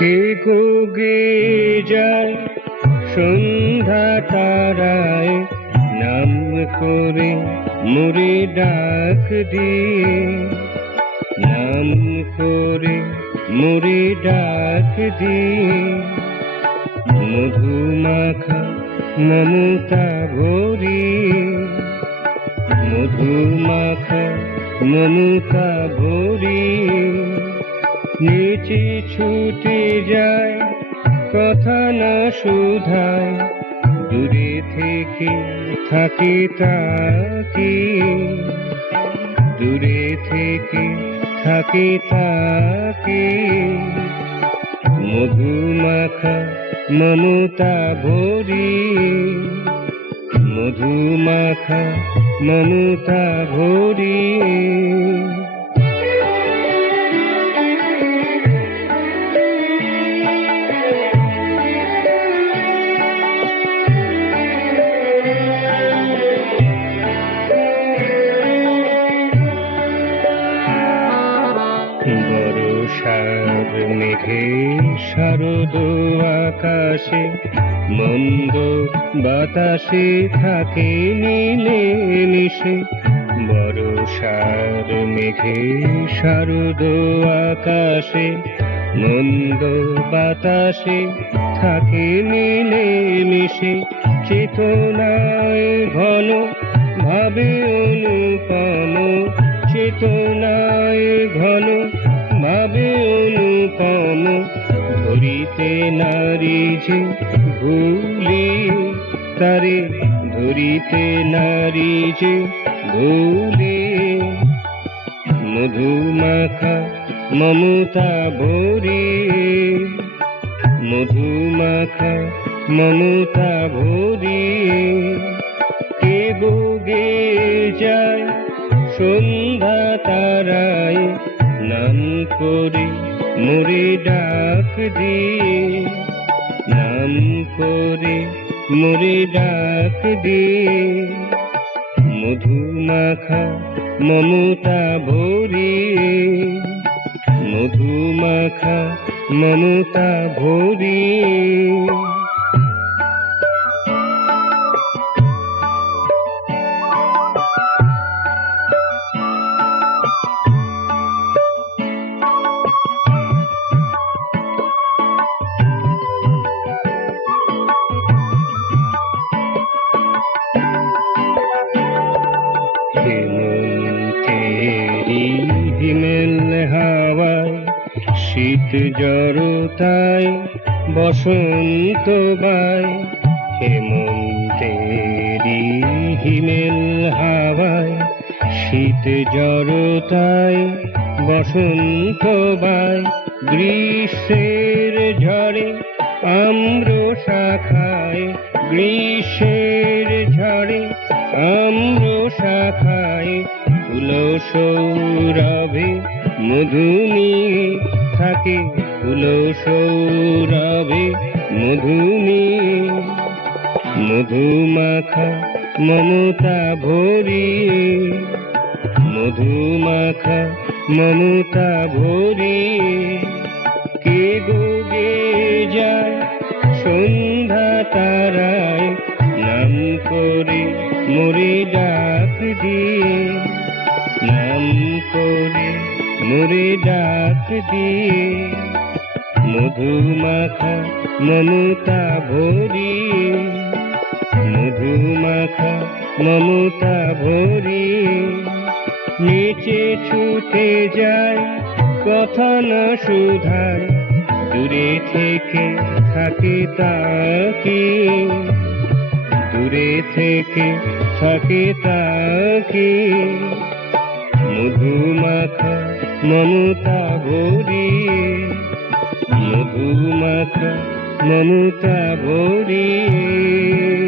কে গো গে যায় সন্ধ্যা তারায় নাম করে মোরে ডাক দিয়ে, নাম করে মোরে ডাক দিয়ে। মধুমাখা মমতা ভরি, মধুমাখা মমতা ভরি। নিচে ছুটে যায় কথা না শুধায়, দূরে থেকে থাকে তাকে, দূরে থেকে থাকে তাকে। মধুমাখা মমতা ভরি, মধুমাখা মমতা ভরি। বর্ষার মেঘে শারদ আকাশে, মন্দ বাতাসে থাকে নীলে মিশে। বর্ষার মেঘে শারদ আকাশে, মন্দ বাতাসে থাকে নীলে মিশে। চেতনায় ঘন ভাবে অনুপম, চেতনায় ঘন ভাবে অনুপম। ধরিতে নারী যে ভুলি তারে, ধরিতে নারী যে ভুলি। মধুমাখা মমতা ভরি, মধুমাখা মমতা ভরি। কে গো গে যায় সন্ধ্যা তারায় নাম করে মোরে ডাক দিয়ে, নাম করে মোরে ডাক দিয়ে। মধুমাখা মমতা ভরি, মধুমাখা মমতা ভরি। হেমন্তেরি হিমেল হাওয়ায়, শীত জড়তায় বসন্ত বায়। হেমন্তেরি হিমেল হাওয়ায়, শীত জড়তায় বসন্ত বায়। গ্রীষ্মের ঝড়ে আম্র শাখায়, গ্রীষ্মের ঝড়ে আম্র শাখায়। ফুল সৌরভে মধু নিয়ে থাকে, ফুল সৌরভে মধু নিয়ে। মধুমাখা মমতা ভরি, মধুমাখা মমতা ভরি। কে গো গে যায় সন্ধ্যা তারায় নাম করে মোরে ডাক দিয়ে, নাম করে মোরে ডাক দিয়ে। মধুমাখা মমতা ভরি, মধুমাখা মমতা ভরি। নিচে ছুটে যায় কথা না শুধায়, দূরে থেকে থাকে তাকে, দূরে থেকে থাকে তাকে, মধুমাখা মমতা ভরিয়ে, মধুমাখা মমতা ভরিয়ে।